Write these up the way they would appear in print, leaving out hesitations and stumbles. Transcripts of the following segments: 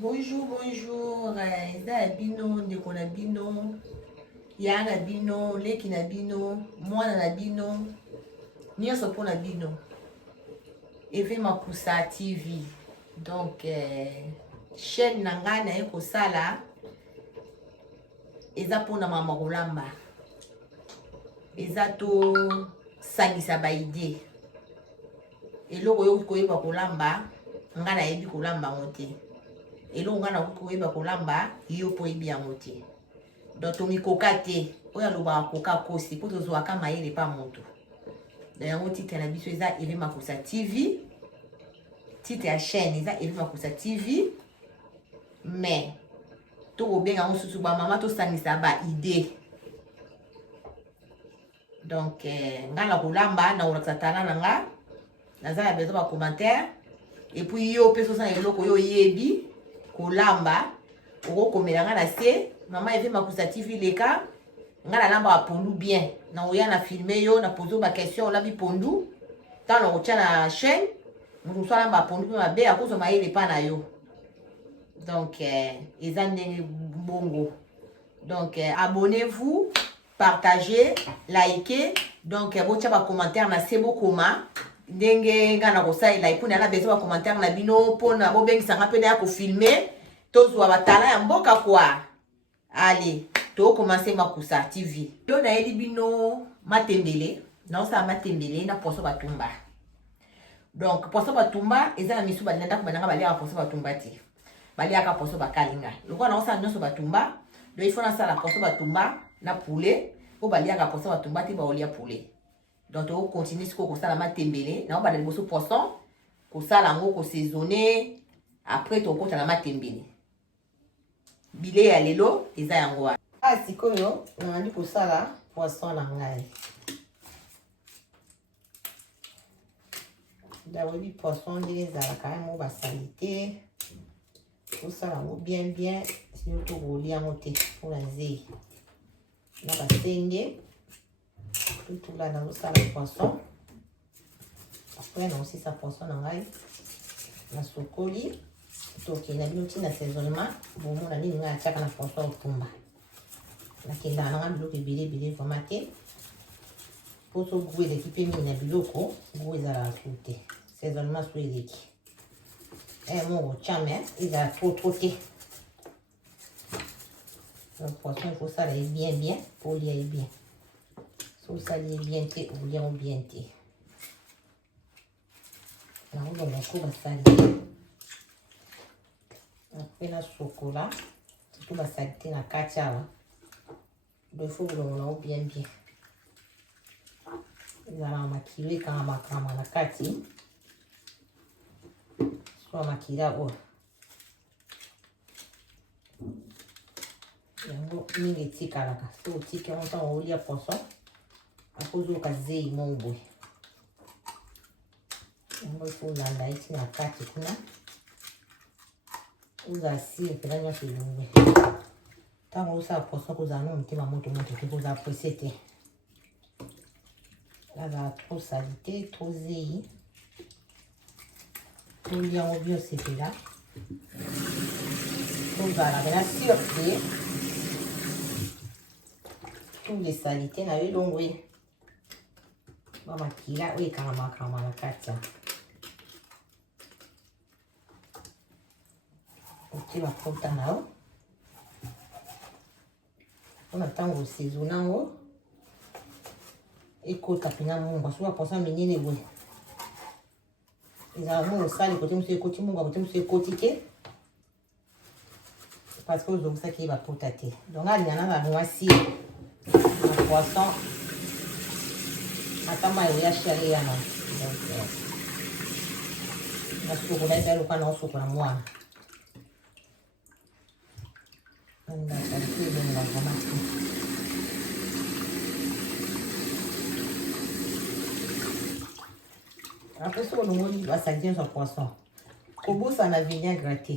Bonjour, bonjour. Eza ya bino, ndeko na bino, ya na bino, leki na bino, mwana na bino, nyonso mpo na bino. Eve Makusa TV. Donc, chaîne na ngai na ye kosala eza mpona mama kolamba. Eza to sangisa ba idée. Eloko yo koyeba kolamba, nga na yebi kolamba ngo te. Eloko nga na koyeba kolamba, yo po yebi yango te. Donc tomikoka te, oyo alobaka koka kosi, po tozwaka mayele pa moto. Donc yango titre na biso eza Eve Makusa TV. Titre ya chaîne eza Eve Makusa TV. Mais tokobenga yango susu ba mama tosangisa ba idée. Donc nga na kolamba na kolakisa tala na nga. Naza ya besoin ba commentaire. Et puis yo peso sa eloko yo yebi kolamba okokomela nga na se mama Eve Makusa TV leka nga na lamba pondu bien na oya na filmer yo na poser ba question la bi pondu tant na kotia na chaîne mutu so lamba pondu pe mabe akozo mayele pa na yo. Donc eza ndenge bongo. Donc abonnez-vous, partagez, likez. Donc botia ba commentaire na se bokoma ndenge nga na kosalela epona na besoin ba commentaire na bino pona bobengisa nga pe na ko filmer tozwa batala ya mboka kwa. Allez, to commencer Makusa TV. Yo na yeli bino matembele, na osa matembele na poso batumba. Donc poso batumba eza na misu balenda ko bananga balia poso batumba te. Balia ka poso bakalinga. Loko na osa nyonso batumba, do il faut na sala poso batumba na poulet, o balia ka poso batumba te ba olia poulet. Donc on continue ce ko sala matembele, na o ba liboso poisson, ko sala ngo ko saisonner, après to kota na matembele. Bile ya lelo eza yango wa. Sikoyo nandi kosala poisson na ngai. Dawebi poisson ndenge ezalaka yango basali te. Kosala yango bien bien sino tokolia yango te mpona zei. Na basenge tutula na kosala poisson. Après na osisa poisson na ngai na sokoli. Donc na bino tina saisonnement bomona nini nga atiaka na poisson otumba nakenda nanga biloko ebele vraiment te po so goût eleki mpe mingi na biloko goût ezalaka su te saisonnement so eleki moko tiame ezala trop te. Donc poisson il faut sala ye bien po olia ye bien so osali ye bien te olia yango bien te nango longa ko basali. Après la chocolat, tout va salter na katia. Il faut que l'on bien. Nous allons maquiller quand on va la kati. Soit maquiller là. Yango mingi tika la ka. So tika on ta on lia poisson. A cause au kazei mongo. Yango faut la laiti na kati kuna. Uza si pela nyonso elongwe ntango osala poisson kozala no motema moto te kozala presse te azala trop sali te trop zei tolia yango bio sepela tozala pena sur te tole sali te na yo elongwe bamakila oyo ekalamakama na kati otie bakota na yo mpona ntango osaisonne yango ekota mpena mungwa soki bapoisson minene boye ezala mo osali kote mosu ekoti mungwa kote mosu ekoti te parce que ozongisaki ye bakota te donc alinga nanga mwasi na poisson atama eya shari yana donc nasukola eza eloka na osokola mwana. Après ça, on a dit que ça devient un poisson. Au bout, ça n'a vinaigre te.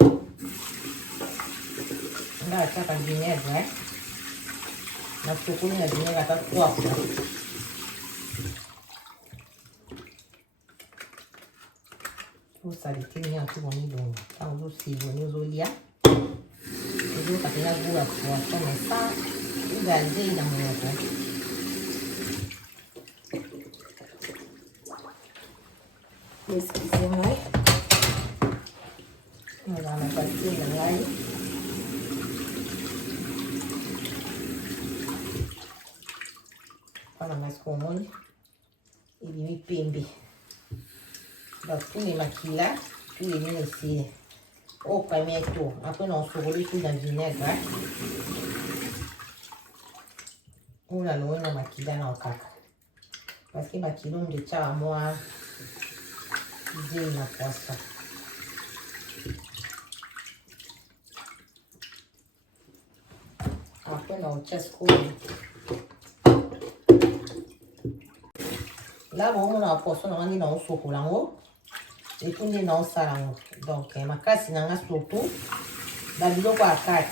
On a attaqué le vinaigre. On a chocolat le vinaigre à 3 fois. Vous salez bien tout mon idon. Quand vous savez nous olia. Vous faites la goût à poisson mais ça vous allez dans mon eau. Excusez-moi. On va mettre de l'ail. Voilà ma scomogne. Et bien pembe. Donc tous les maquillas, tous les mets ici au premier tour. Après on se roule tout dans le vinaigre. On a loué nos maquillas dans le caca. Parce que maquillas on dit à moi, j'ai une poisson. Après on a chesco. Là on a poisson on est dans le soco là haut. Et puis on est dans le salon. Donc ma casse c'est dans le soco. Dans le loco à 4.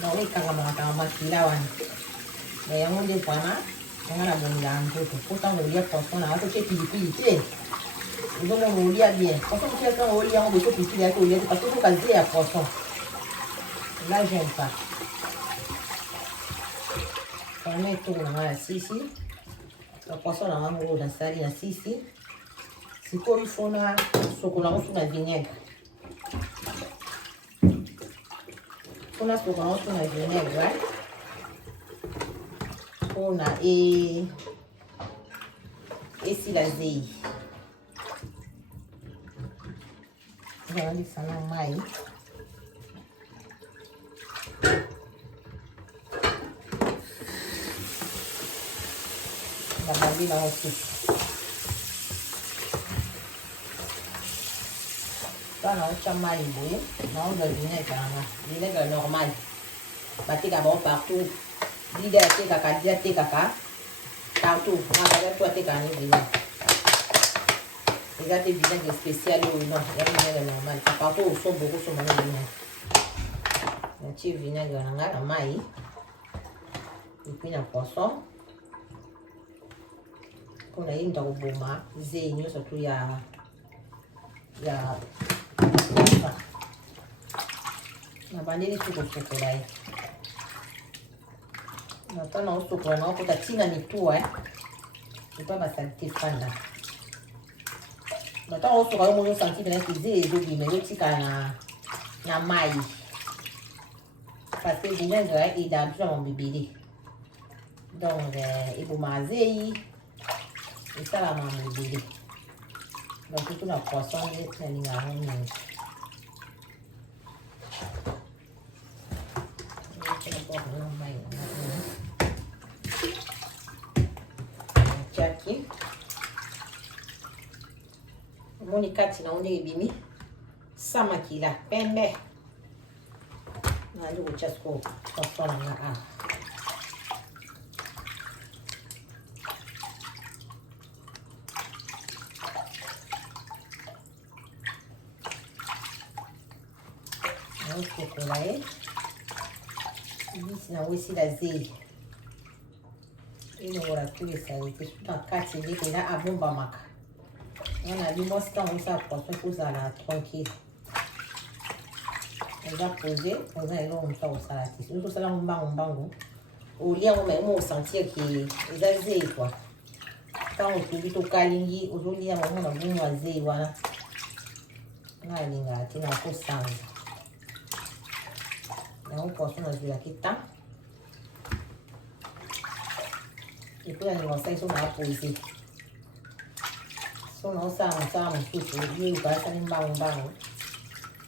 Donc on est quand on maquilla on. Mais on est vraiment on a la bonne langue. Pourtant on a poisson là on peut checker pilipili. Nous allons rouler bien. Quand on fait un rouler on peut pilipili parce que faut caser à poisson. Là j'aime pas. On met tout dans la ici. Le poisson dans le dans ça là ici. C'est quoi il faut là chocolat sur le vinaigre. On a chocolat sur le vinaigre. On a et si la zéi. On va aller ça dans maïs. On va aller dans le soupe. Ça on a maïs bouilli. Non, le vinaigre normal. Battez d'abord partout. L'idée est caca. Partout. On va faire tout caca vinaigre. Les gars, des vinaigres spéciaux ou non, il y a des vinaigres normal. Parfois, on sort beaucoup sur mon vinaigre. Un petit vinaigre dans maïs. Et puis, dans le poisson. On a une dans le boma. Zénio, surtout, il y a. On va aller les trucs au chocolat. Maintenant, on se chocolat, on peut tirer tout, hein. C'est pas ma saleté fan là. Maintenant, on se rend compte que les autres, mais aussi na maïs. Parce que le vinaigre est d'habitude mon bébé. Donc, il faut m'azeiller. Et ça, là, mon bébé. Donc, tout le poisson, il est très bien. Moni kati na onde ebimi samakila pembe na ndugu chasko kwa na a na chocolat ici na wesi la zeli ile ora tu esalite tout en kati ndeke na abomba maka. On a dit, moi, c'est quand ça poisson pour ça là, tranquille. On va poser, on va aller on ça au salade. Nous ça là on bango. Au lien on met on sentir que les azé quoi. Quand on trouve tout kalingi, au lien on a bon azé voilà. Na linga tina ko sang. Na on poisson na vila kita. Et puis on va ça ils sont à poser. So na osama mfuko yeye ukasa ni mbango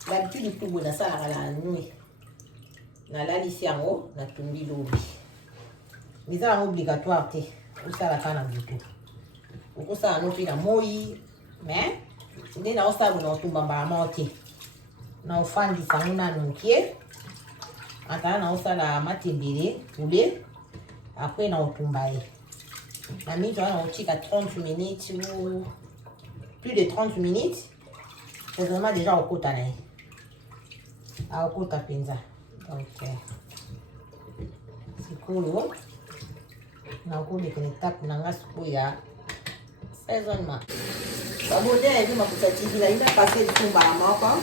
la bitili tubo na sala la nuit na la lisi yango na tumbi lobi mizala obligatoire te osala kana butu okosala no pe na moi mais nde na osala na otumba mbala te na ofandisa ngo na nunkie atala na osala matembele poulet après na otumba ye na mito na otika 30 minutes ou plus de 30 minutes. C'est vraiment déjà au côté là. À au côté pinza. Donc c'est cool. Na ko les étapes na ngasu ya Raisonnement. Babonde hivi mafuta chiki la ina passer du tumba la moko.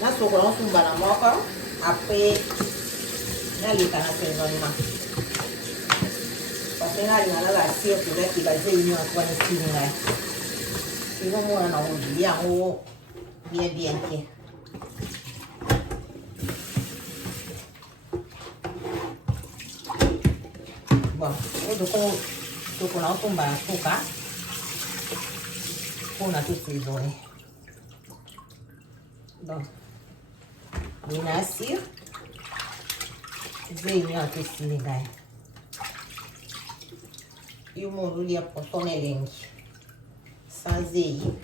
Na sokola tumba la moko. Après na lika na raisonnement. Parce que là il y a la cire pour mettre les bases union à quoi ne signe. Sinon moi on a oublié en haut bien bien. Bon, donc on a un bas à on a tous les oreilles. Donc, on a cire. Je vais un peu de les gars. Il m'a dit pour son élingue. Sans zéhi.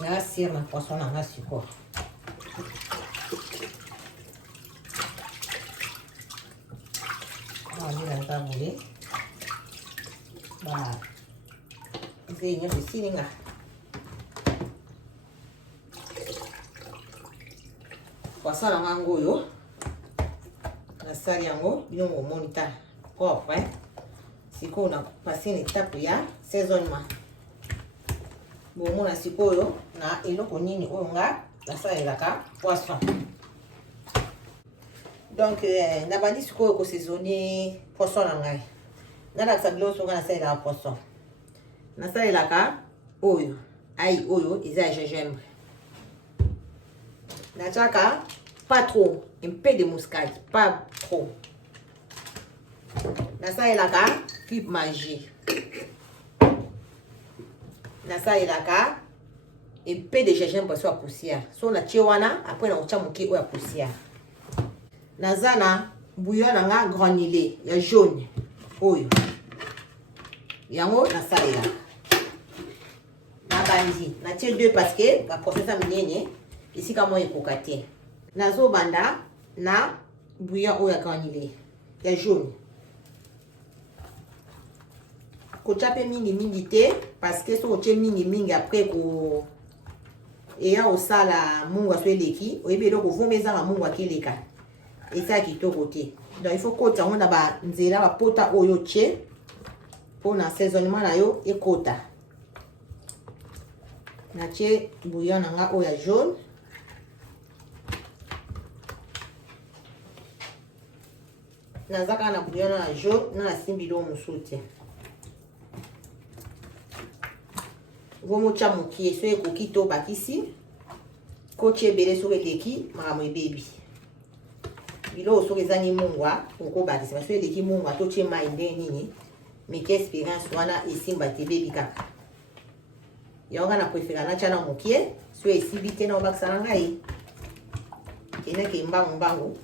La cire, ma poisson en a sucre. On va tabouler. Voilà. Vous avez une piscine là. Poisson en mango yo. La salle yango, bien au moniteur propre. Si on a passé une étape ya saisonnement. Bon mon asiko yo na eloko nini onga la salle la ka poisson. Donc na bandi siko ko saisonner poisson na ngai. Na la sabilo so na salle la poisson. Na salle la ka oyo. Aïe oyo isa gingembre. Na chaka pas trop, un peu de muscade, pas trop. Na salle la ka cube magie. Na salle la ka un peu de gingembre pour soit poussière. So na chiwana après na ucha muki o ya poussière. Nazana bouillon nga granulé, ya jaune. Oyo. Yango na salle la. Na bandi, na tie deux parce que ba process a minene ici comme on ekokaté. Nazo banda na bouillon o ya granulé, ya jaune. Kochape mingi te parce que so oche mingi après ko eya osala mungu aso eleki oyebi eloko vomeza na mungu akeleka esa kitoko te. Donc il faut kota ngo na ba nzela ba pota oyo che pour na saisonnement na yo ekota. Na che bouillon nga o ya jaune. Nazaka na bouillon na jaune na simbilo musuti. Gomo chamuki so ekoki to bakisi. Koche bele so eleki maramu ebebi. Bilo so ezangi mungwa oko bakisi parce que eleki mungwa to che mai nini. Mais quelle expérience wana esimba te bebi kaka. Yonga na préféra na chana mukie so esibite na obakisa na ngai. Kena ke mbangu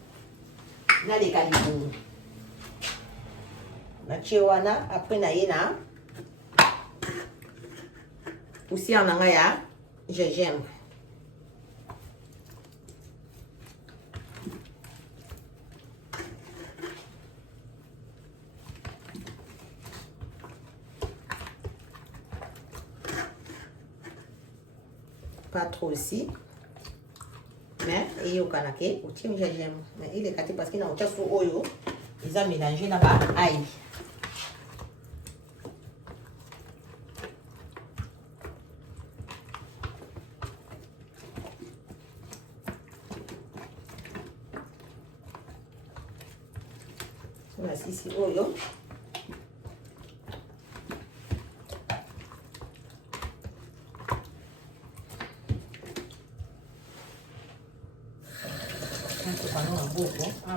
na le kalibu. Na chewana après na yena poussière na ya gingembre. Pas trop aussi. Mais il y a kanake ou tim gingembre. Mais il est caté parce qu'il a autre chose oyo. Ils ont mélangé là-bas ail. On a ici oyo.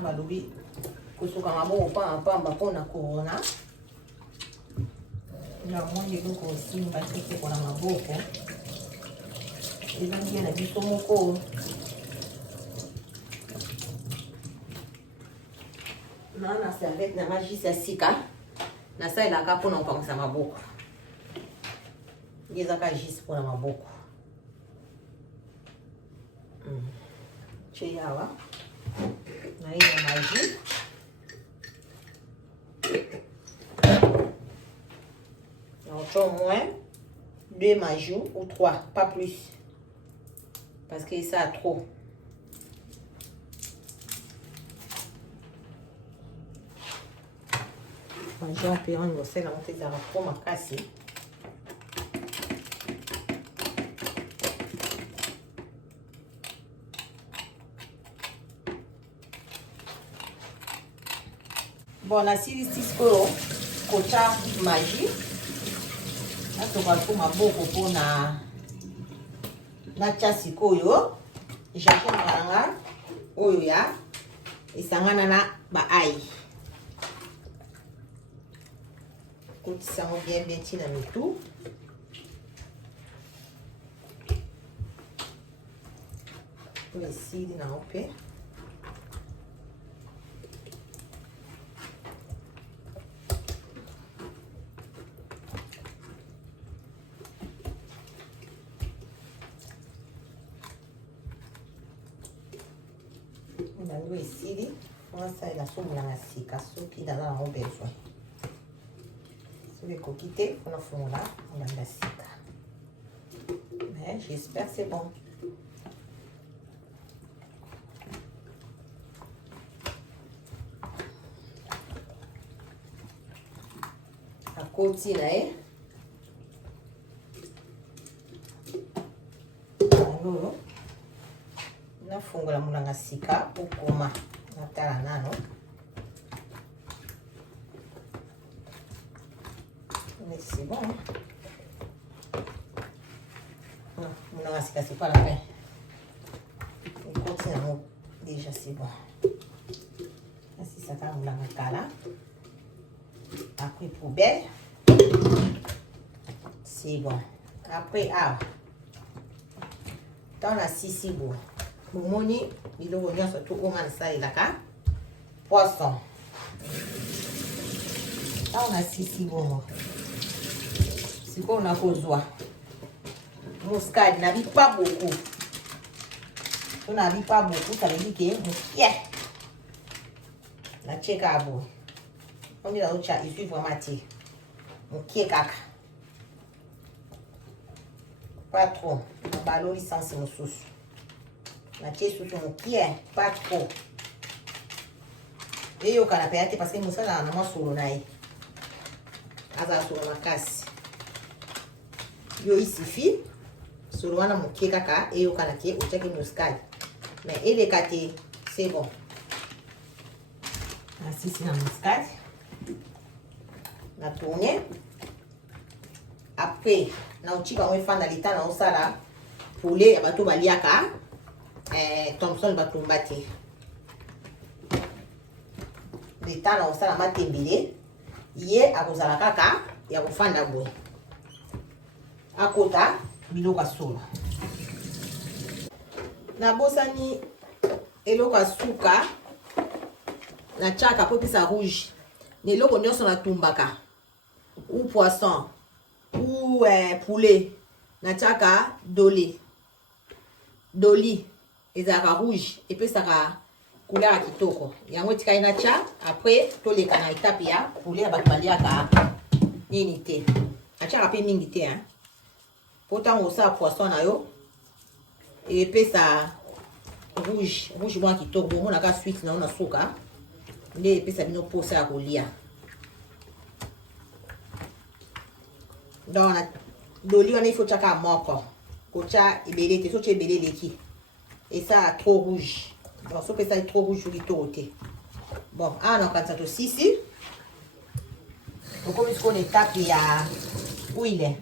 Balobi kusuka maboko pamba pona kuona na mwanje loko simba tete kona maboko ezangi na biso moko na serviette na magisi ya sika na salelaka mpona kopangisa maboko ezaka jisi mpona maboko che awa na hii ya maji na au moins 2 majou ou 3, pas plus parce que ça a trop. Major mpe wana bosala yango te ezalaka po makasi. Bon, nasilisi sikoyo kotia magi. Natoka po maboko mpo natia sikoyo gingembre nanga oyo ya esangana na baai. Kotisa yango bien ntina mitu. Oyo esili nango mpe. Nango esili onasalela somola na sika soki naza nango besoin. Soki ekoki te onafungola olanda sika. Mais j'espère c'est bon. Akoti na ye nango nafungola molanga sika okoma natala nano. Mais c'est bon. Non, molanga sika c'est pas la peine. On continue déjà c'est bon. Ainsi ça va molanga kala. Après poubelle. C'est bon. Après dans la sisi bon. Bomoni biloko nyonso to onga nasalelaka poisson. Awa na sisi bongo sikoyo nakozwa muscade nabi pas beaucoup. So nabi pas beaucoup, ça veut dire que mokie natie kaka boye. Omi nazotia esui vraiment te mokie kaka pas trop nabaloli sansi mosusu. Natie susu mokie pas trop. Eyokana mpe te parce que mosala na mwa solo na ye azala solo makasi. Yo il suffit solo wana mokie kaka eyokana te otiaki muscade. Mais eleka te c'est bon. Nasisi na muscade na tourner. Après naotika yango efanda leta na osala poulet ya bato baliaka Thompson batumba te. Leta na osala matembele ye akozala kaka ya kofanda boye akota biloko ya solo. Nabosani eloko ya suka na tiaka po epesa rouge. Na eloko nyonso natumbaka ou poisson ou poulet na tiaka doli ezalaka rouge epesaka couleur ya kitoko. Yango etikali na tia. Après toleka na étape ya poulet ya bato baliaka nini te. Atiaka mpe mingi te po ntango osala poisson na yo epesa rouge mwa kitoko. Bomonaka suite na yo na suka nde epesa bino mposa ya kolia. Donc doli wana ifo tiaka moko kotia ebele te. So tia ebele eleki esala trop rouge. Donc so pesa trop rouge kitoko te. Bon awa nakanisa tosisi okomi sikoyo na etape ya huile.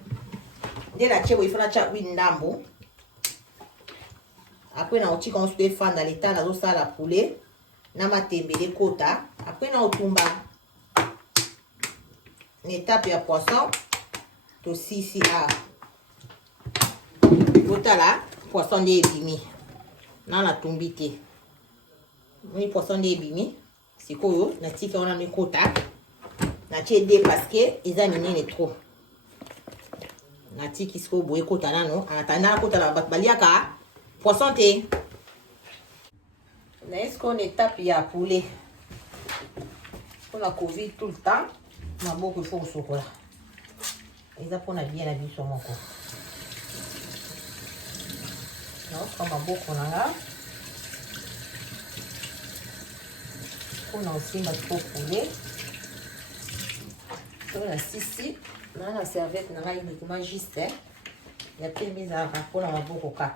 Nde natie boye ifo natia huile ndambo. Après na otika ngo sikoyo efanda leta nazosala poulet na matembele kota. Après na otumba na etape ya poisson tosisi kotala poisson nde ebimi na natumbi te. Moni poisson nde ebimi sikoyo natika wana mikota natie de parce que eza minene trop. Natiki sikoyo boye kota nano anatanda kotala bato baliaka poisson te. Na esiko na étape ya poulet mpona covid tout le temps maboko ifo kosokola. Eza mpona bien na biso moko. naoka maboko nanga mpona osimba to poulet On a ici, on a la serviette, on a uniquement juste, il y a plein de mise à rapport dans beaucoup de caca.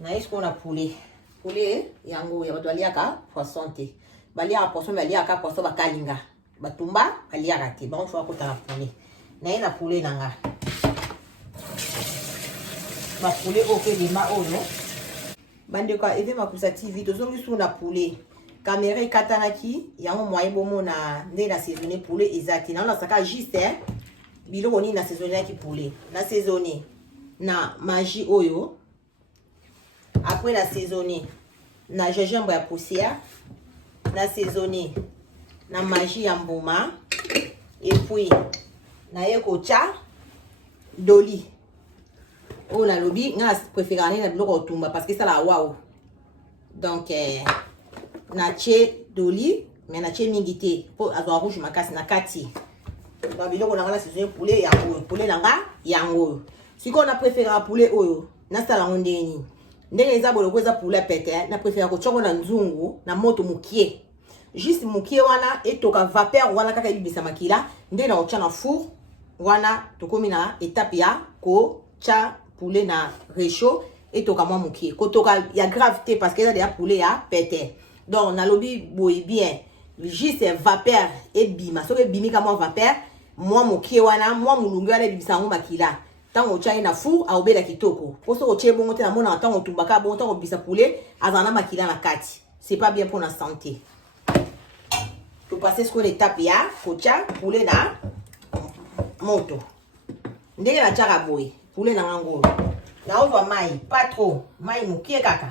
On a ce qu'on a poulet. Poulet, il y a un goût, il y a un poisson. Il y a un poisson, il y a un poisson, il y a un kalinga. Batumba, il y a un bon, il faut que tu aies un poulet. Il y a un poulet dans la. Ma poulet au fait de ma eau, non? Bande quoi, et bien ma poussa TV, tous on sur la poulet. Caméra katanaki, il y a un moyen bon na na saisonné poulet exact. Non, là ça ka juste bilo oni na saisonné qui poulet. Na saisonné na magie oyo. Après la saisonné na gingembre à poussière. Na saisonné na magie amboma. Et puis na yekocha doli. On a lobby, on a préféré aller dans le tumba parce que ça la waouh. Donc na che doli, mais na che mingité pour avoir rouge makasi na kati. Ba biloko na la saison poulet yango, poulet nanga yango. Si on a préféré poulet oyo, na sala ngondeni. Ndenge za boloko za poulet pete, na préféré ko choko na nzungu na moto mukie. Juste mukie wana etoka vapeur wana kaka ibisa makila, ndenge na ocha na four wana tokomi na étape ya ko cha poulet na réchaud et toka moi mukie. Ko toka ya gravité parce que là poulet ya pete. Donc na lobi boy bien. Juste vapeur et bima. So que bimi ka moi vapeur, moi mukie wana, moi mulungu ala bibisa ngo makila. Tango cha ina four a obela kitoko. Poso ko che bongo te na mona tango tumbaka bongo tango bibisa poulet azana makila na kati. C'est pas bien pour la santé. Tu passer ce qu'on étape ya, kocha poulet na moto. Ndenge na chaka boy. Poulet na ngolo. Na ova mai, pas trop. Mai mukie kaka.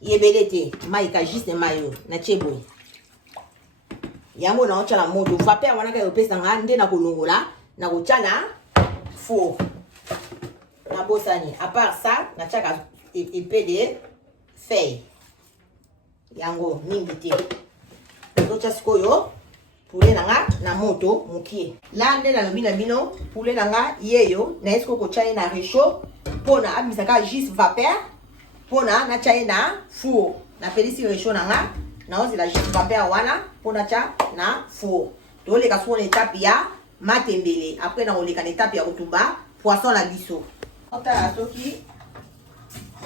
Yebelete, mai ka juste mayo na cheboy. Yango na ocha la moto. Vapeur wana ka yopesa nga nde na kolongola na kocha na four. Na bosani. À part ça, na chaka épée de feuille. Yango mingi te. Ocha sikoyo poulet nanga na moto mukie. Là nde na lobi na bino poulet nanga yeyo na esko ko chaye na réchaud pona abisaka juste vapeur pona na chaye na four. Na pelisi réchaud nanga na ozi la juste vapeur wana pona cha na four. To le ka so étape ya matembele. Après na oleka na étape ya kotumba poisson la biso. Ota soki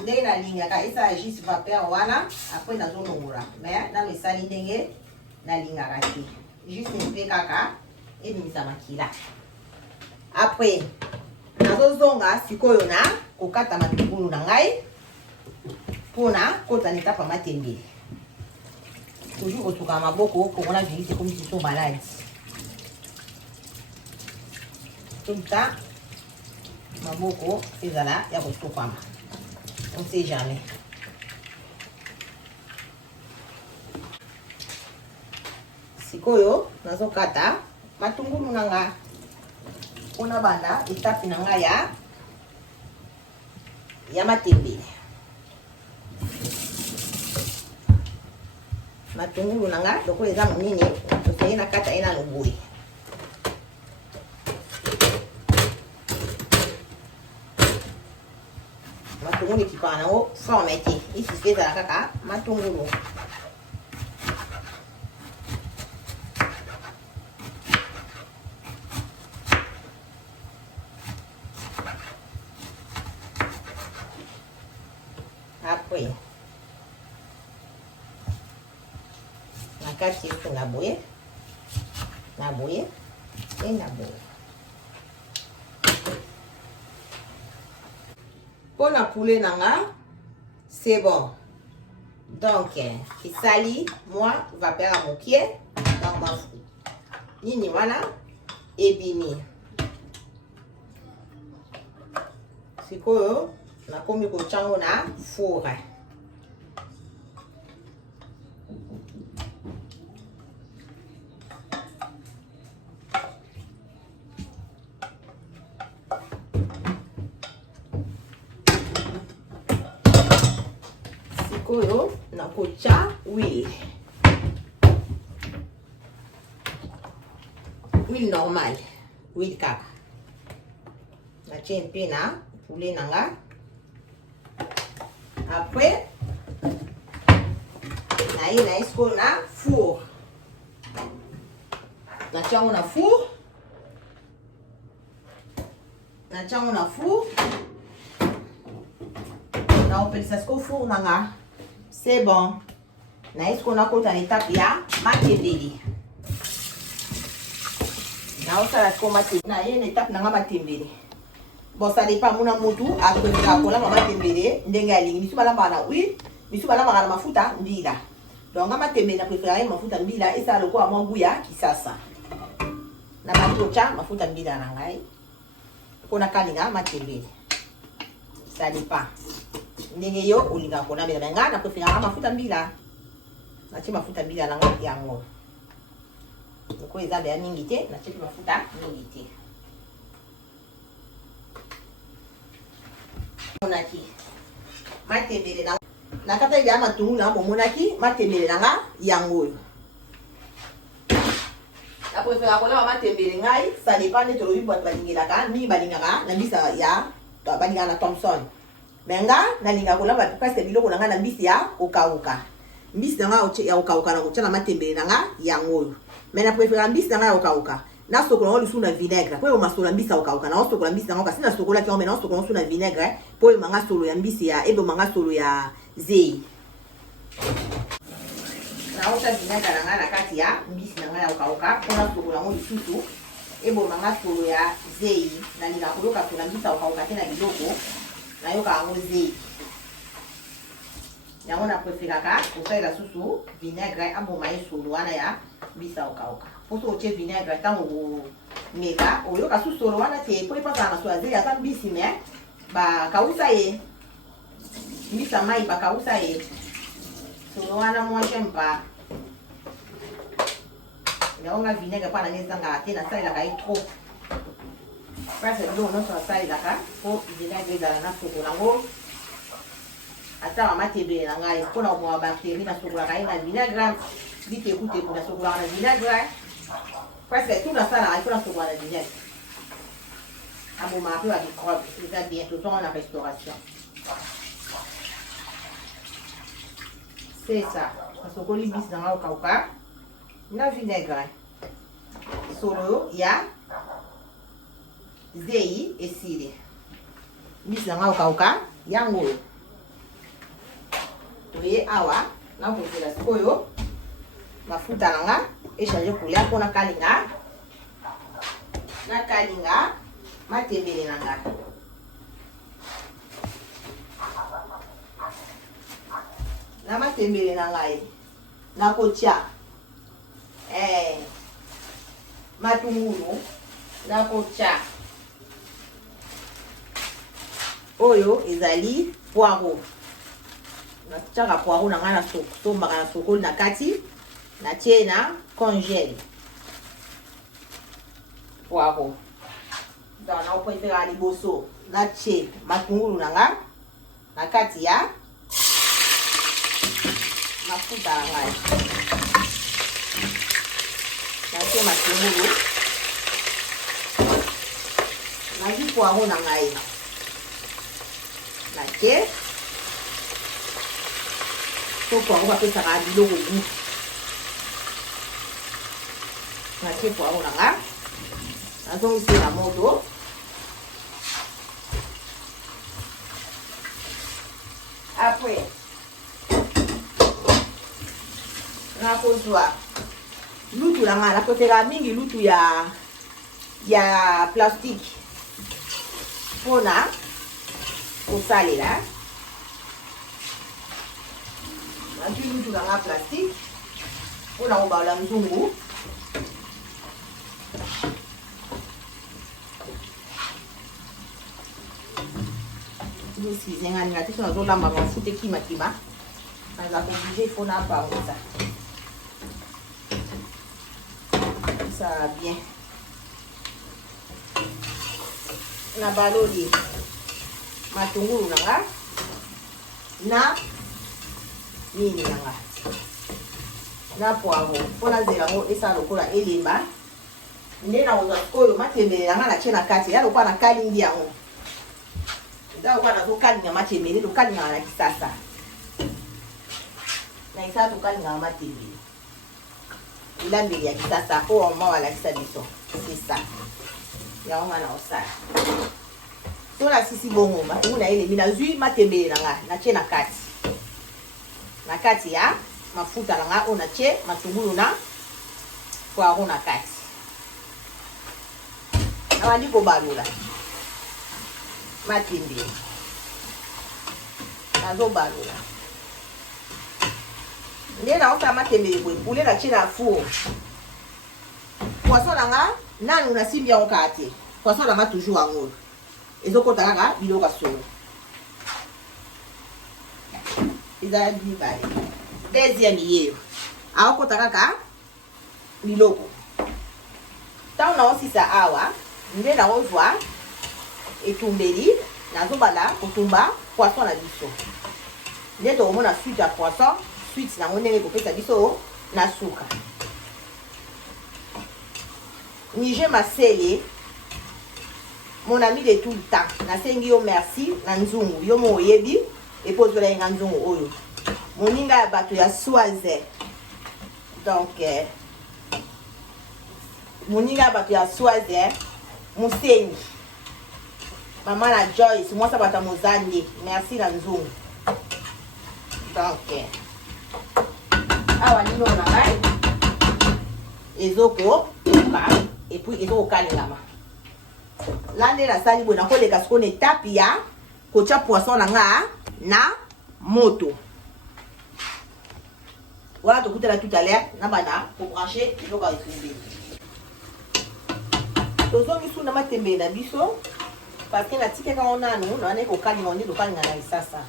ndenge na ligne ka isa juste vapeur wana après na zo nongora. Mais na mesali ndenge na ligne akati. Juste un peu kaka et bimisa makila. Après nazozonga sikoyo na kokata matungulu na ngai pona kota na étape matembele. Toujours kotuka maboko pour la vie c'est comme si sont malades. Tout le temps maboko ezala ya kotuka. On sait jamais. Sikoyo nazokata matungulu nanga ona banda étape nanga ya matembele. Matungulu nanga doko eza munene toseye na kata ena loboye. Matungulu kipana o forme te ici c'est la kaka matungulu. Après, na kati yetu na boye et na boye. Pour la poulet nanga, c'est bon. Donc, kisali, moi, vapeur à mokie, dans ma fou. Nini wana, ebimi. Sikoyo, na komi ko chango na four. Sikoyo, na kocha huile. Huile normale, huile kaka. Na tiens peu na poulet nanga. Après, na esko na four. na chango na four. Na chango na four. Na opelisa siko four nanga. C'est bon. Na est-ce qu'on a côté l'étape ya matembele. Na osala siko matembele. Na une étape nanga matembele. Bon, ça dépend mon motu après ça kola matembele ndenge alingi. Bisu balamba na oui, bisu balamba na mafuta mbila. Donc matembele na préféré mafuta mbila et ça loko amwa nguya kisasa. Na matocha mafuta mbila na ngai. Kona kalinga matembele. Ça dépend. Ndenge yo ulinga kona mbila nga na préféré mafuta mbila. Na chi mafuta mbila na ngai yango. Ko ezabe ya mingi te, na chi mafuta mingi te. Monaki matembele na kata ya matungu na monaki matembele nanga yango la préfère kola matembele ngai ça dépend de tolobi boîte balingela mi balingaka na bisa ya balinga na Thompson menga na linga kola ba presque biloko nanga na mbisi ya okauka mbisi nanga ya okauka na kocha na matembele nanga yango mais na préfère mbisi nanga ya okauka na sokola lusu na vinaigre po yo masola mbisi okauka na sokola mbisi nanga kasi na sokola ki on mélange sokola lusu na vinaigre po yo manga solo ya mbisi ya ebo manga solo ya zei na ota vinaigre nanga na kati ya mbisi nanga ya okauka po na sokola ngo lusu ebo manga solo ya zei na linga koloka to na mbisi okauka te na biloko na yoka ngo zei yango na preferaka kosalela susu vinaigre aboma ye solo wana ya mbisi okauka. Pour que vinaigre tant au mega au yoka sous solo wana te pour pas na soazer ya tambisi mais ba kausa ye mbisa mai ba kausa ye solo wana moi j'aime pas ya on a vinaigre pas na ngezanga te na sala kai trop parce que l'eau non ça sala ka pour vinaigre dans na sokola ngo ata matebe na ngai pour na mo bactérie na sokola kai na vinaigre vite écoutez pour la sokola na vinaigre. Presque tout la salle il faut la sauver la vinaigre. À mon mari a des crobes, il va bientôt dans la restauration. C'est ça. Parce que les bis dans le cauca, la vinaigre. Solo, il y a zei et siri. Bis dans le cauca, il y a un goût. Vous voyez, awa, là vous faites la soyo, mafuta nanga. Échanger couleur pour na kalinga matembele nanga na matembele nanga na kocha matungulu na kocha oyo ezali poireau na tchaka poireau nanga na somba na sokoli na kati na tiena congèle poireau donc na préfère liboso na tie matungulu nanga na kati ya mafuta ngai na tie matungulu na di poireau nanga na tie to poireau bapesaka biloko goût na tie poireau nanga nazongisi na moto après nakozwa lutu nanga na préféra mingi lutu ya plastique mpona kosalela nazwi lutu nanga plastique mpona kobaola nzungu excusez-moi, je vais vous dire que je vais vous il faut n'a pas ça. Ça va bien. Na baloli matungulu nanga na nini nanga na poivron pona zela ngo esa lokola elemba nde na oza koyo matembele nanga na tie na kati ya lokola na kalingi yango nda lokola na tokalinga matembele tokalinga na kisasa na isa tokalinga matembele ilambeli ya kisasa po mama walakisa biso. C'est ça. Ya on na osala. So la sisi bongo matungu na ile minazui matembele nanga na tie na kati. Na kati ya mafuta nanga ona tie matungulu na poivron na kati. Na wandi ko balula. Matembele. Nazo balula. Nde na ota matembele ko poulet na tie na four. Poisson nanga nanu na simbi ya okate. Poisson nanga toujours en haut. Ezokota kaka biloko solo. Ezala bibale. Deuxième year. Aokota kaka biloko. Tant na osisa awa, nde na ozwa etumbeli nazobala kotumba poisson na biso. Nde tokomona suite ya poisson, suite na ndenge kopesa biso na suka. Nije Maseye, mon ami de tout le temps. Nasengi yo merci na nzungu. Yo mo oyebi et pose la nga nzungu oyo. Moninga bato ya Swaze. Donc moninga bato ya Swaze, Musenyi. Maman la Joyce, moi ça bata mozande. Merci na nzungu. Donc awa nino na ngai. Ezoko et puis ezoko kalingama. Lande la sali bona ko le kasko ne tapia ko tia poisson nga na moto. Voilà to kutela tout à l'heure na bana pour brancher biloko ya etumbe. Tozongi suna matembe na biso parce que la tika ka onanu na ne ko kalinga ndi lokalinga na isasa.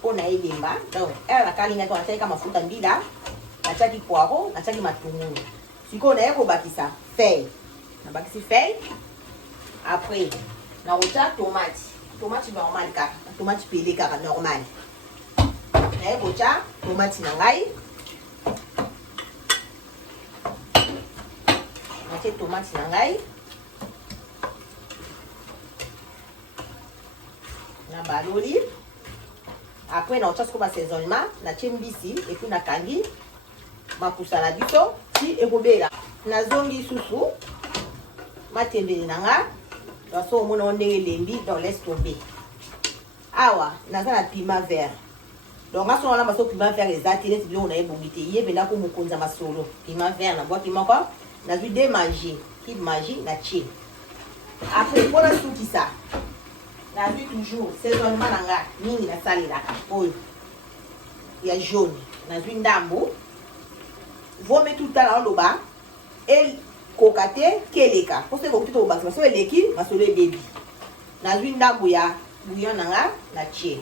Pona elemba. Donc elle la kalinga to ateka mafuta mbila. Na chaki poiro, na chaki matungulu. Siko na yako bakisa feuille. Na bakisi feuille. Après, na ota tomate. Tomate normal kaka. Tomate pelé kaka normal. Na ota tomate na ngai. Na te tomate na ngai. Na baloli. Après na ota skoba assaisonnement, na mbisi et puis na kangi. Makusa na biso si ekobela. Na zongi susu. Matembele nanga. Daso mona ondenge lembi dans laisse tomber. Awa, naza na piment vert. Donc aso on a baso piment vert ezati les biloko na ebongite yebe na ko mokonza masolo. Piment vert na boaki moko na vu de manger, qui magie na chi. Après pour la souki ça. Na vu toujours saisonnement nanga mingi na salila oyo. Ya jaune, na vu ndambo. Vous mettez tout le temps dans le bas et kokate keleka pour ce que vous avez au bas eleki masolo baby na zwi ndambo ya bouillon nanga na tie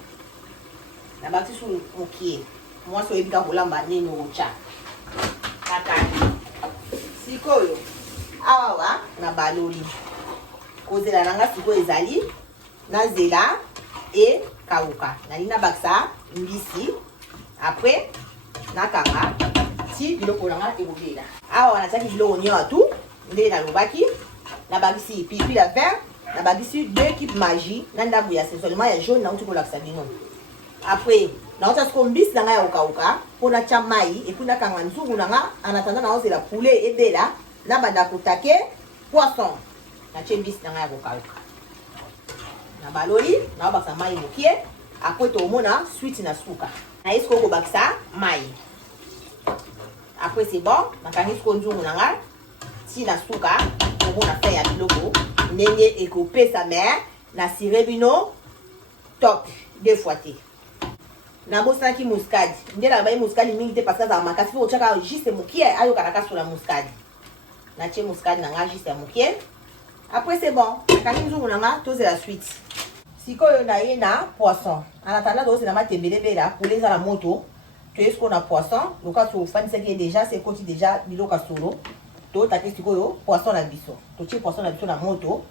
na bakisi sur mokie moi so ebika kolamba nini ocha kaka sikoyo awa na baloli kozela nanga siko ezali na zela et kauka na lina baksa mbisi après na kanga ti biloko nanga ekobela awa na taki biloko nyo tout nde na lobaki na bagisi pipi la vert na bagisi deux équipes magie na ndambo ya seulement ya jaune na uti ko laksa bino après na ota sko mbisi nanga ya okauka pona tia mai et puis na kanga nzungu nanga en attendant na ozela poulet ebela na banda kotake poisson na tia mbisi nanga ya okauka na baloli na baksa mai mokie après to mona suite na suka na esko ko baksa mai. Après c'est bon, nakangi skonzungu nanga si na suka pour na faire ya biloko ndenge ekopesa mais na sirebino top deux fois te. Na bosaki muscade. Ndela ba muscade mingi te parce que za makasi fo chaka juste mokie ayo karaka sur la muscade. Na tie muscade nanga juste mokie. Après c'est bon, nakangi nzungu nanga toze la suite. Sikoyo na ye na poisson. En attendant toze na matembele bela pour les à la moto. Tu es ce qu'on a poisson, le cas sur fan c'est que déjà c'est côté déjà biloko solo. To ta testi ko poisson la biso. To ti poisson la biso na moto.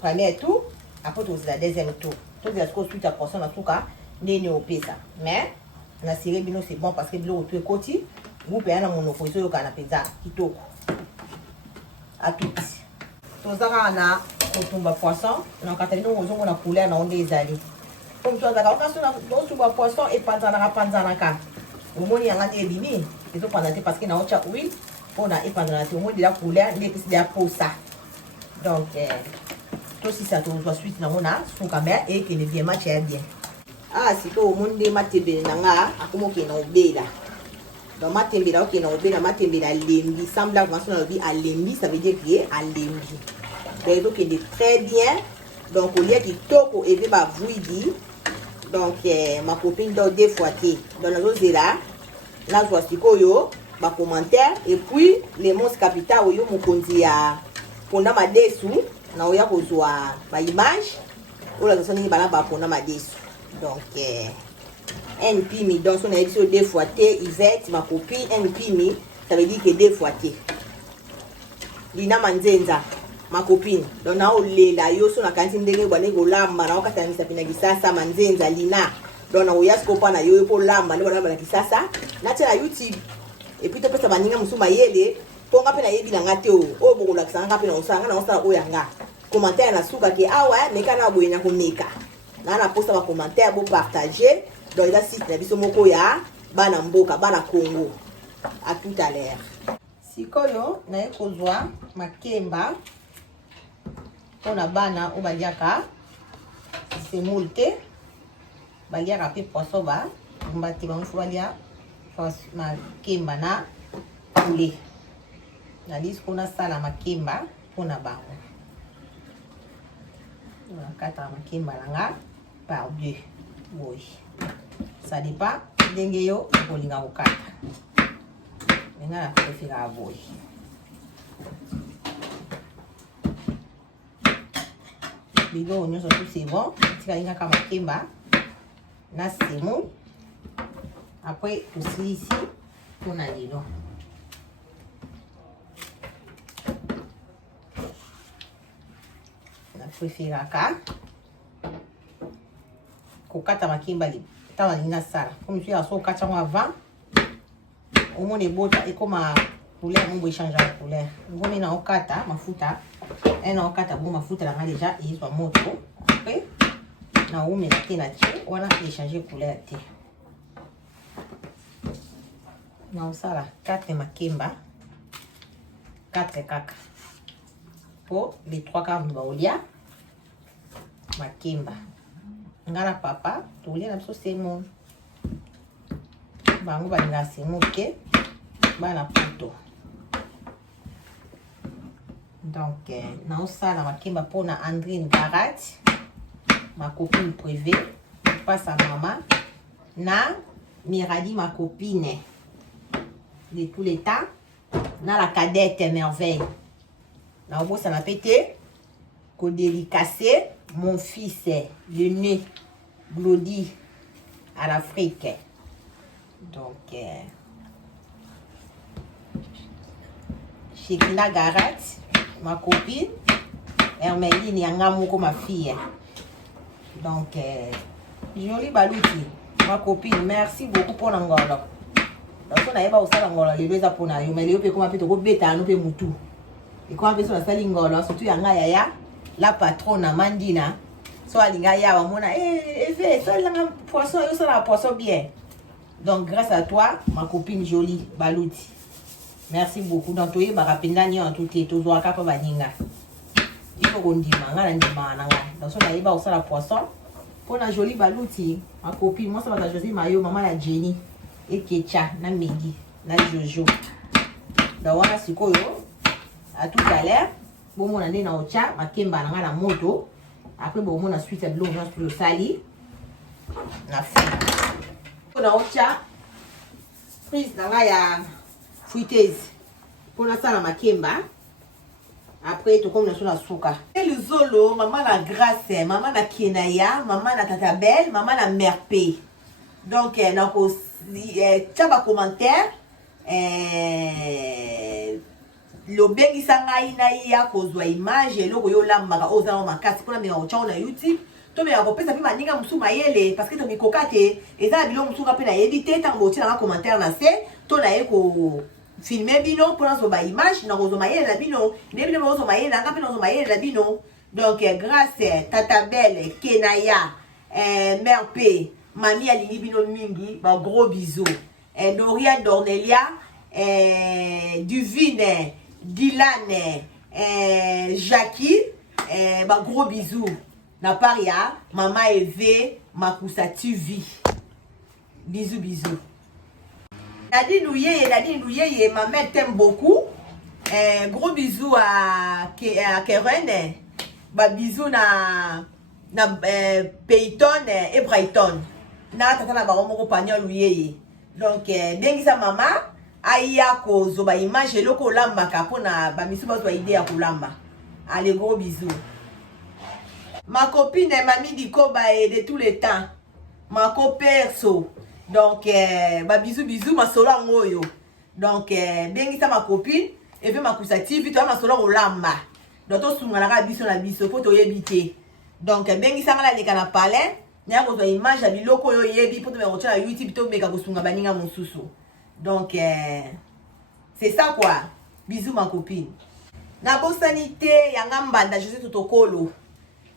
Premier tout, après tu la deuxième tour. To dis ce suite à poisson na tuka, nene opesa. Mais na siré bino c'est bon parce que biloko tu côté, vous payez na monoko so yo kana peza kitoko. À tout. To zaka na kotumba poisson, na katalino ozongo na couleur na onde ezali. Comme tu as dit, on a poisson et panzanaka. Au moins, il y a des bibis. ils ont présenté parce qu'il y a un oui on a présenté au moins de la couleur des petits de pour ça donc tout si ça tout soit suite on a son caméra et qui ne bien matcher bien ah si tout au monde des matébé nanga akomo ke na obela donc matébé ok na obela matébé la lembi semble vraiment on dit à lembi ça veut dire que à lembi donc il est très bien donc au lieu de toko et va vous dire donc ma copine doit deux fois dans la zone là là voici koyo ma commentaire et puis les mons capital oyo mukonzi ya pona madesu na oya kozwa ba image ou la personne qui bala ba pona madesu donc NPMI donc on a dit deux fois Yvette ma copine NPMI ça veut dire que deux fois Lina Manzenza ma copine donc na olela yo so na kanti ndenge bwana ngolamba na okata misa pina kisasa Manzenza Lina donc na oya skopa na yo po lamba ni bwana kisasa na tena YouTube et puis tu peux savoir ninga musuma yele ponga pe na yebi na ngate o bokola kisanga pe na osanga na osala oyanga commentaire na suka ke awa meka na boyena ko meka na posta ba commentaire bo partager dans la site na biso moko ya bana mboka bana Congo à tout à l'heure sikoyo na ekozwa makemba pona bana o baliaka semulte baliaka pe poisson ba mbati ba mfualia makemba na poulet na liste kuna sala makemba pona bango na kata makemba langa par deux boy ça dépend ndenge yo kolinga kokata nga na préfère boy bigo nyonso tout c'est bon tika linga kama makemba na semo après aussi ici on a dit non na préfère ka kokata makemba li tawa linga sala comme tu as so kata avant au moins les bottes et comme couleur on peut changer la couleur on met na okata mafuta et na okata bon mafuta là déjà il soit moto après na on met na ti on a changer couleur ti na osala 4 makemba 4 kaka pour les 3 quarts de olia makemba ngala papa tolia na biso semo bango balinga semo ke bana poto donc na osala makemba pona Andrine Garat ma copine privée passe à maman na Miradi ma copine de tous les temps na la cadette merveille na obo ça m'a pété ko délicacé mon fils le nez Glody à l'Afrique donc Shekina Garat ma copine Hermeline Yangamoko ma fille donc Jolie Balouti ma copine merci beaucoup pour l'angolo donc on a pas aussi l'angolo les deux apona yo mais les pe comment peut ko beta no pe mutu et comment peut so la salingolo surtout yanga yaya la patronne Mandina so alinga ya wa mona fait ça la poisson yo ça la poisson bien donc grâce à toi ma copine Jolie Balouti merci beaucoup donc toi ba rapenda ni en tout et tout zo aka pa baninga il faut qu'on dima ngala ndima nanga donc so na ba la poisson pour la Jolie Balouti ma copine moi ça va Josie Mayo maman la Jenny et Kecha na Megi na Jojo donc voilà sikoyo à tout à l'heure bon mon année na ocha makemba nanga na moto après bon mon suite de l'eau pour le sali na fait na ocha prise nanga ya fruiteuse pour la sala makemba après tout comme na suka et le zolo maman la grâce maman la kenaya maman la tata belle maman la mère P donc na ko tchaba commentaire lobengisa ngai na ya kozwa image eloko yo lambaka ozala makasi pona meka ochao na YouTube to meka kopesa pe maninga musu mayele parce que to mikoka te eza bilo musu ka pe na yebi te tango tina na commentaire na se to na ye ko filmer bino pona so ba image na kozwa mayele na bino ne bino kozwa mayele na pe na kozwa mayele na bino donc grâce tata belle kenaya mère P mami alingi bino mingi ba gros bisous Doria Dornelia Duvine, Dylan, Jackie, gros bisous. Na paria, maman Eve, Makusa TV. Bisous, bisous. Nadine Ouyeye, ma mère t'aime beaucoup. Gros bisous à Keren. Bisous na Peyton et Brighton. Na tata na baromo compagnon Ouyeye. Donc, bengisa maman, aya ko zoba image loko lamba kapona ba misu ba idée ya kolamba. Allez, gros bisous. Ma copine Mamie Dikoba de tous les temps. Ma co-perso. Donc, bisous, ma solo ngoyo. Donc, bengisa ma copine, et puis ma cousative, toi ma solo olamba. Donc, to sunga biso na biso, po to yebite. Donc, bengisa ngala leka na palais, nya ko zo image ya biloko yo yebi, po to me retourner na YouTube, to beka ko sunga baninga mosusu. Donc, c'est ça quoi. Bisous ma copine. Na bo sanité, yanga mbanda, je suis tutokolo.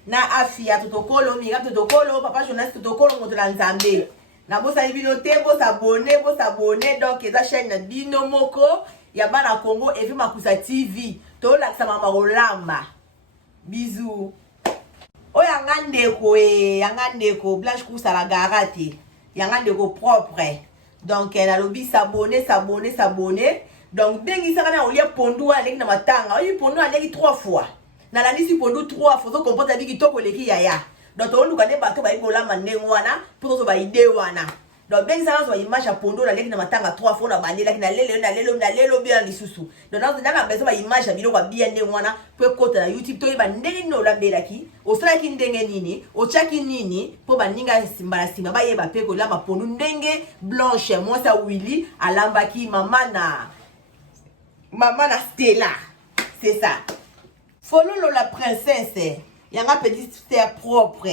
Na afia tutokolo, mira tutokolo, papa Jonas tutokolo, motola nzambe. Na bosa bilote, bosa abonné, donc eza chaîne na bino moko, ya bana Congo, et puis Makusa TV. To la sama rolamba. Bisous. O yangandeko, Blanche Kousa la garate. Yangandeko propre. Donc na lobi s'abonner. Donc bengi sakana olia pondu aleki na matanga. Oyi pondu aleki 3 fois. Na la lisi pondu 3 fois, so comporte avec kitoko leki yaya. Donc on nous connaît bateau ba ikola manengwana pour so ba ide wana. Donc bengi sakana so image ya pondu aleki na matanga 3 fois na bandela ki na lelo bien lisusu. Donc dans na beso ba image ya biloko bien ndengwana pour kota na YouTube to ba ndenge no lambela ki, osala ki ndenge nini, ochaki nini pour ba ninga simba ba yeba pe ko la ma pondu ndenge Blanche moi ça Willy alamba ki mama na Stella. C'est ça. Follow la princesse. Yanga petite sœur propre.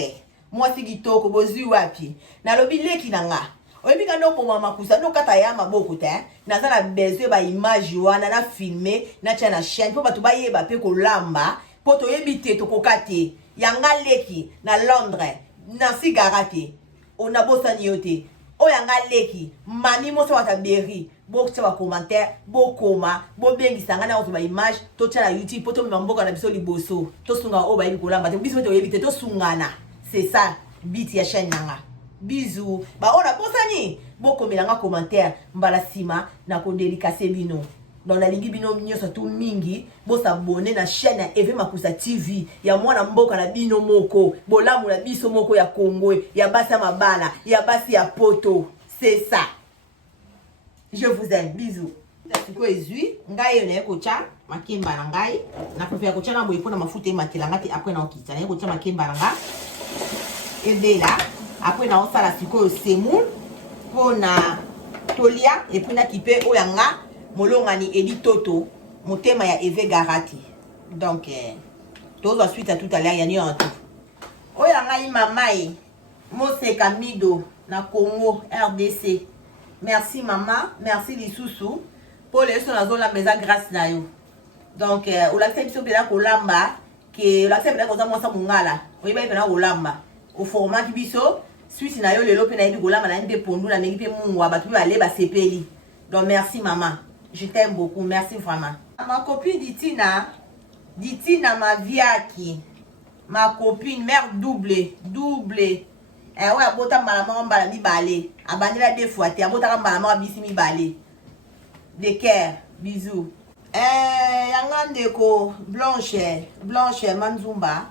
Moi c'est kitoko bozu wapi. Na lobi leki nanga. Oyebi kando po mama kusa no kata ya maboko te. Na za na besoin ba image wana na filmer na tia na chaîne po batu ba yeba pe ko lamba po to yebite to kokate. Yanga leki na Londres. Na sigarate. Ona bosani yote. O yanga leki mami mo sa wata beri. Bo tsa ba commentaire, bo koma, bo bengi sanga na ba image, to tsa na YouTube, poto mboka na biso liboso. To sunga o ba yebi kolamba, te biso to yebite to sungana. C'est ça, bit ya chaîne nanga. Bisous. Ba ona posani, bo komelanga commentaire, mbala sima na ko délicacer bino. Dans la lingi bino nyoso tout mingi, bo s'abonner na chaîne ya Eve Makusa TV. Ya mwana mboka na bino moko, bo lamu na biso moko ya Congo, ya basi ya mabala, ya basi ya poto. C'est ça. Je vous aime. Bisous. Siko ezui, ngai na ekocha makemba na ngai. Na préfère kocha na boye pona mafuta ematela te après na okita. Na ekocha makemba na nga. Ebela, après na osala siko semoule pona tolia et puis na kipe oyanga molongani Edi Toto, motema ya Eve Garati. Donc tous la suite à tout à l'heure yani en tout. Oyanga imamai Mose Kamido na Congo RDC. Merci maman, merci les sous-sous pour les sous dans la maison grâce na yo. Donc on l'accepte sur la kolamba que l'accepte la koza mwasa mungala. Oyiba ipena kolamba. Au format kibiso, suite na yo lelo pe na yebi kolamba na nde pondu na mengi pe mungwa batu ba leba sepeli. Donc merci maman. Je t'aime beaucoup, merci vraiment. Ma copine Ditina ma viaki. Ma copine mère double. Ouais, abota malama mbala mi balé. Abandela deux fois, te abota malama bisi mi balé. De cœur, bisous. Yangandeko Blanche Manzumba.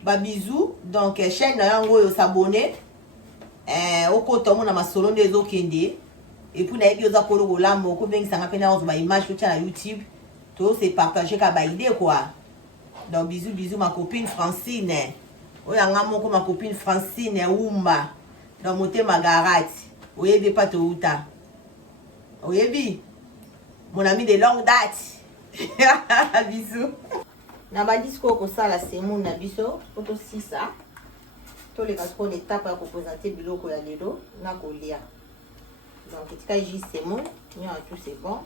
Ba bisous. Donc chaîne yango yo s'abonner. Okoto mo na masolo ndezo kende. Et puis na yebi oza kolo golamo ko bengi sanga pena ozo ba image ko tia na YouTube. To c'est partager ka ba idée quoi. Donc bisous ma copine Francine. Oyanga moko ma copine Francine Oumba dans motema garati. Oyebi pas to uta. Oyebi mon ami de longue date. Bisous. Na ba disco ko sala semu na biso photo 6 a. To le kasko l'étape ko présenter biloko ya lelo na kolia. Donc etika ji semu, nya tout c'est bon.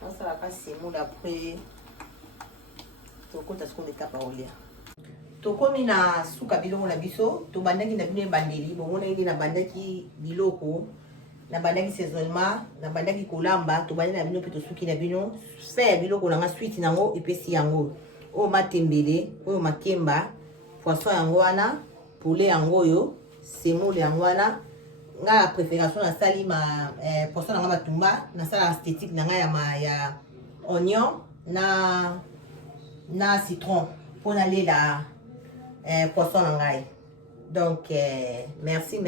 Ça la passe semu d'après to ko tasko l'étape a olia. Tokomi na suka biloko na biso to bandaki na bino bandeli bomona ide na bandaki biloko na bandaki saisonnement na bandaki kolamba to bandi na bino pe to suki na bino faire biloko na nga suite nango epesi yango o matembele oyo makemba poisson yango wana poulet yango oyo semoule yango wana nga préfération na sali ma poisson nanga batumba na sala esthétique na nga ya oignon na citron pour na lela poisson na ngai. Donc merci.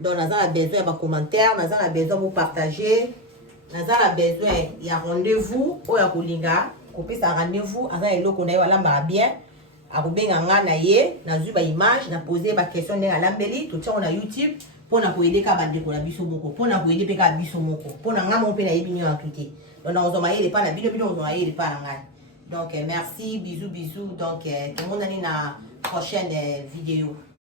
Donc nous avons besoin de commentaires, nous avons besoin de partager, nous avons besoin de rendez-vous ou ya kolinga, ko pesa rendez-vous, asa eloko na yo alamba bien, akobenga nga na ye, na zuba image, na poser ba question ndenge alambeli, to tia na YouTube pour na ko aider ka bandeko na biso moko, pour na ko aider pe ka biso moko, pour na nga mo pe na yebi nyo tuté. Donc na ozoma yele pa na bino ozoma yele pa na ngai. Donc merci, bisous. Donc tout le monde na prochaine vidéo.